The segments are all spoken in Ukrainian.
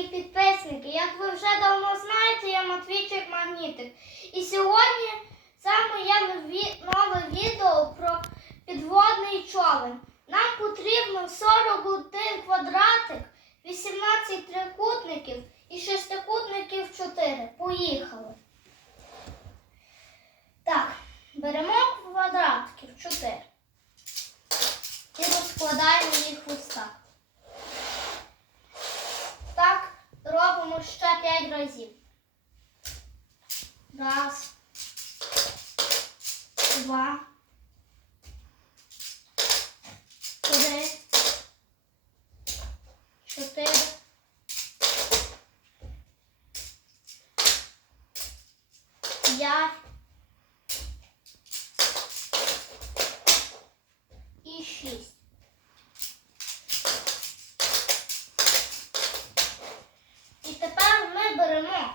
дорогі підписники! Як ви вже давно знаєте, я Матвійчик Магнітик. І сьогодні саме я нове відео про підводний човен. Нам потрібно 41 квадратик, 18 трикутників і 6 разів. Раз. Два. Три. Чотири. П'ять. І шість. І тепер ми беремо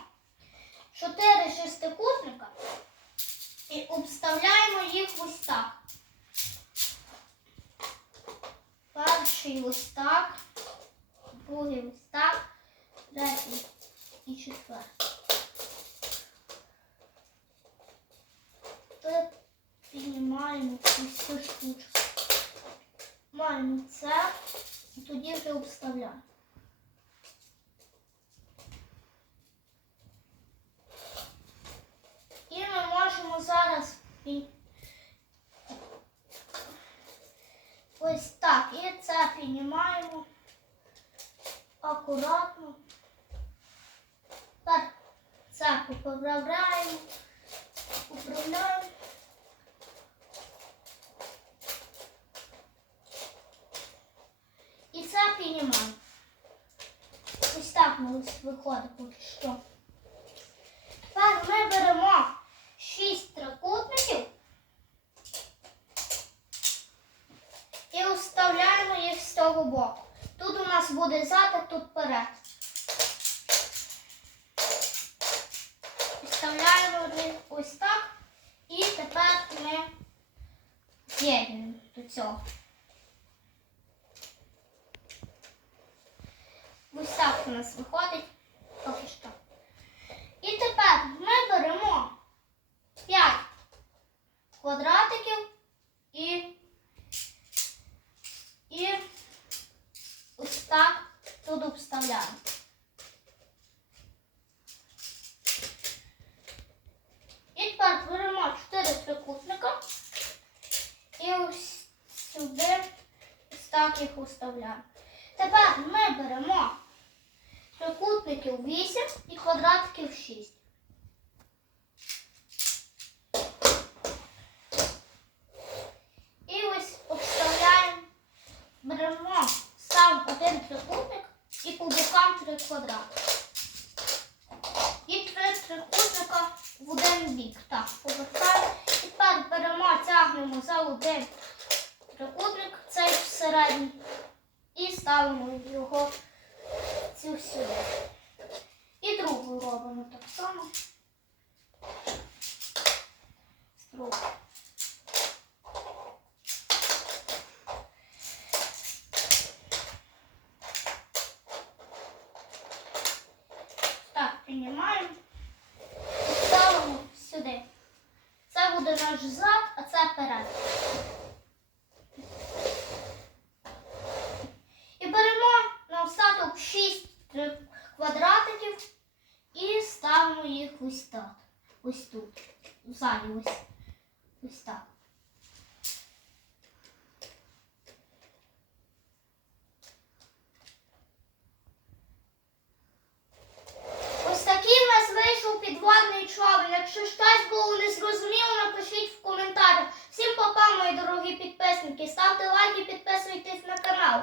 чотири шестикутника і обставляємо їх ось так. Перший ось так, другий ось так, третій і четвертий. Тут піднімаємо цю штучку. Маємо це і тоді вже обставляємо. І ми можемо зараз пі- ось так. І це піднімаємо акуратно. Так, це поправляємо, управляємо. І це піднімаємо. Ось так у виходить поки що. Тепер ми беремо шість трикутників і вставляємо їх з цього боку. Тут у нас буде зад, тут перед. Вставляємо ось так. І тепер ми з'єднуємо до цього. Ось так у нас виходить поки що. І тепер ми беремо 5 квадратиків і, і ось так тут обставляємо. І тепер беремо 4 трикутника і ось сюди так їх вставляємо. Тепер ми беремо трикутників 8 і квадратиків 6. І ось обставляємо, беремо сам один трикутник і по бокам три квадрати. І три трикутника в один бік. Так, повертаємо. Тепер беремо, тягнемо за один трикутник, цей всередині, і ставимо його цю сюди. І другу робимо так само. З другу. Так, піднімаємо ставимо сюди. Це буде наш зад, а це перед. І беремо на остаток 6 квадратиків і ставимо їх ось так. Ось тут. Ззаді. Ось так. Ось такий у нас вийшов підводний човен. Якщо не було незрозуміло, напишіть в коментарях. Всім папа, мої дорогі підписники. Ставте лайки, підписуйтесь на канал.